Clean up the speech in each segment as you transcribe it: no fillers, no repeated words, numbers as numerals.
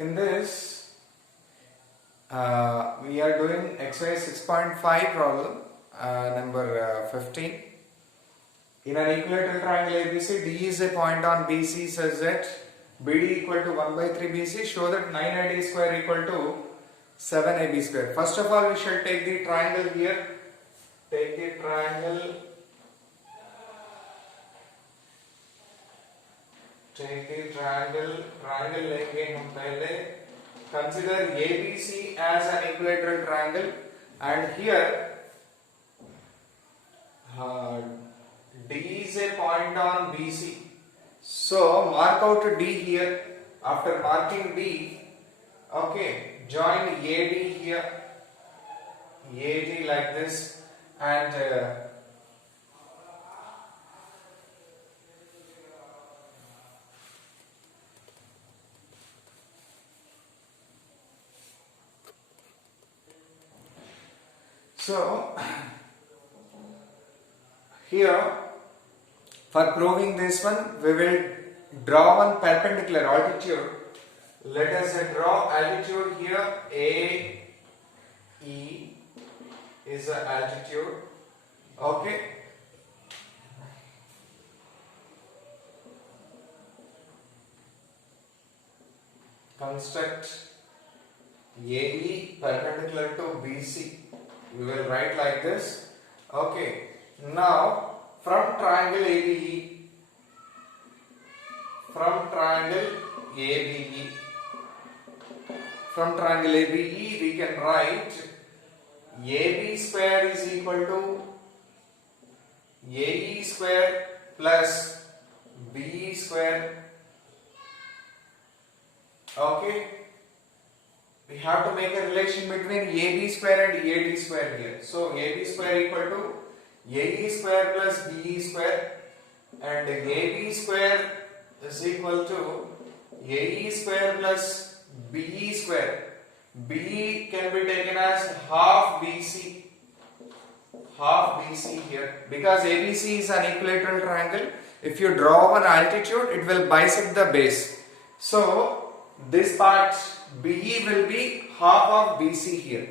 In this, we are doing exercise 6.5 problem number 15. In an equilateral triangle ABC, D is a point on BC such that BD equal to 1 by 3 BC. Show that 9AD square equal to 7AB square. First of all, we shall take the triangle here. Take the triangle. Triangle लेंगे हम पहले. Consider ABC as an equilateral triangle, and here D is a point on BC. So mark out D here. After marking D, okay, join AD here. AD like this, and so here, for proving this one, we will draw one perpendicular altitude. Let us draw altitude here. A, E is the altitude. Okay. Construct AE perpendicular to BC. We will write like this. Okay. Now, from triangle ABE, we can write AB square is equal to AE square plus BE square. Okay. We have to make a relation between AB square and AD square here. So AB square equal to AE square plus BE square, and AB square is equal to AE square plus BE square. BE can be taken as half BC here, because ABC is an equilateral triangle. If you draw an altitude, it will bisect the base. So this part BE will be half of BC here,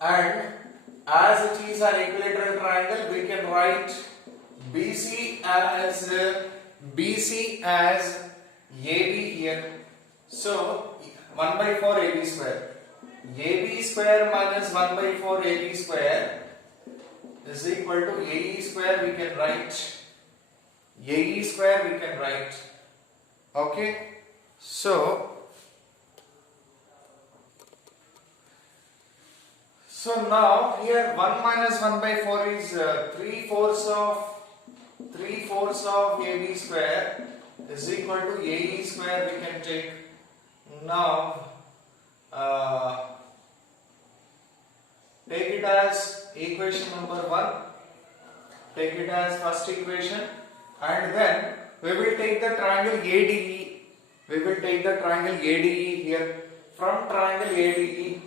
and as it is an equilateral triangle, we can write BC as AB here. So 1 by 4 AB square. AB square minus 1 by 4 AB square is equal to AE square. We can write AE square. We can write. Okay. So now here 1 minus 1 by 4 is 3/4 of AB square is equal to AE square. We can take. Now take it as equation number 1. Take it as first equation, and then we will take the triangle ADE. We will take the triangle ADE here. From triangle ADE,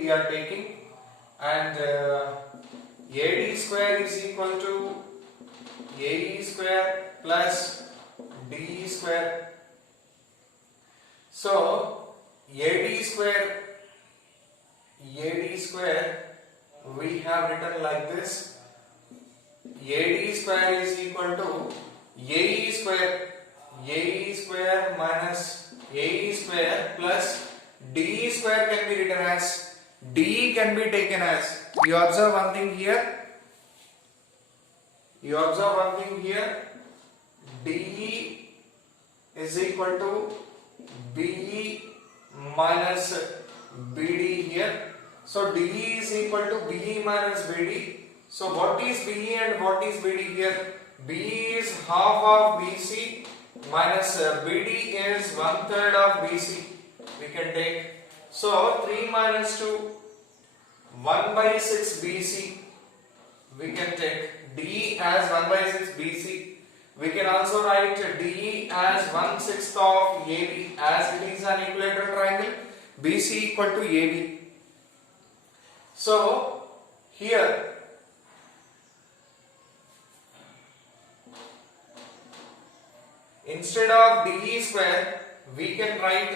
we are taking, and AD square is equal to AE square plus DE square. So AD square we have written like this. AD square is equal to AE square minus AE square plus DE square can be written as, DE can be taken as, you observe one thing here, DE is equal to BE minus BD here. So DE is equal to BE minus BD. So what is BE and what is BD here? BE is half of BC minus BD is 1/3 of BC. We can take. So 3 minus 2, 1 by 6 BC. We can take DE as 1 by 6 BC. We can also write DE as 1/6 of AB, as it is an equilateral triangle. BC equal to AB. So here instead of DE square we can write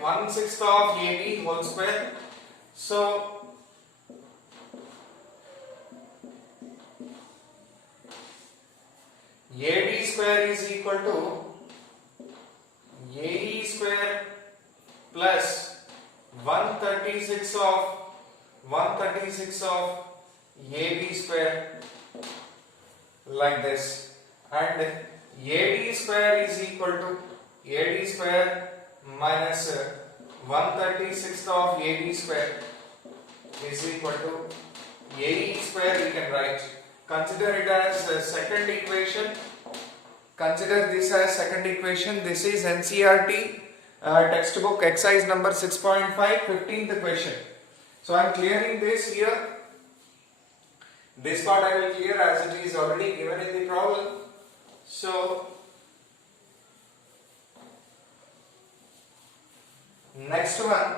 1/6 of AB whole square. So AD square is equal to AE square plus 136 of AB square, like this, and AD square is equal to AD square minus 136 of AB square is equal to AE square. We can write, consider it as a second equation. Consider this as second equation. This is NCERT textbook exercise number 6.5, 15th question. So I am clearing this here. This part I will clear as it is already given in the problem. So next one,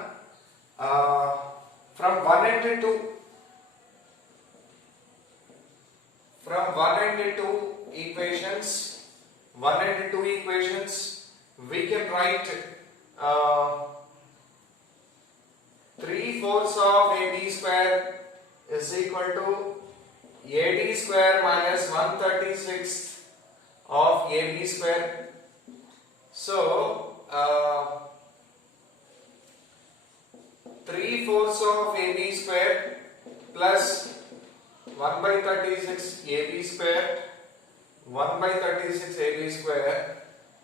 from 1 and 2. From 1 and 2 equations, we can write 3/4 of AB square is equal to AD square minus 136 of AB square. So 3/4 of AB square plus 1/36 AB square, 1/36 AB square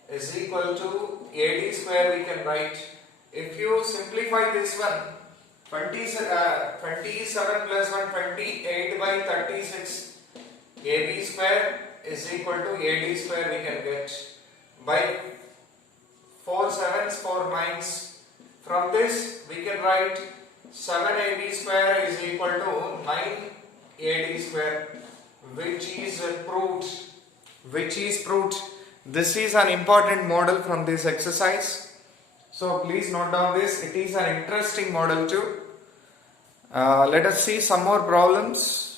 is equal to AD square. We can write, if you simplify this one, 27 plus 1, 28/36 AB square is equal to AD square. We can get by 4 sevens, 4 nines. From this we can write 7 AB square is equal to 9 AD square, which is proved. This is an important model from this exercise. So please note down this. It is an interesting model too. Let us see some more problems.